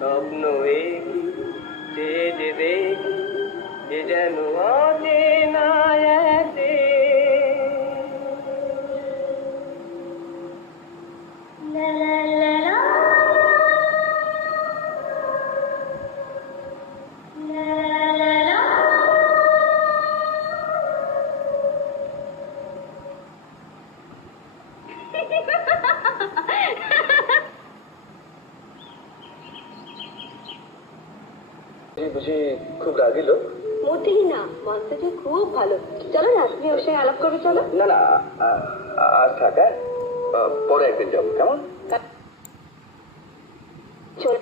স্বপ্ন একই যে যে দেখি যে যেন অচেনা এক দেশ। বুঝি খুব রাগিল? মোটেই না, মন্তজি খুব ভালো। চলো না, তুমি ওর সঙ্গে আলাপ করবে। চলো। না না, আজ থাক, পরে একদিন যাবো, কেমন? চলো।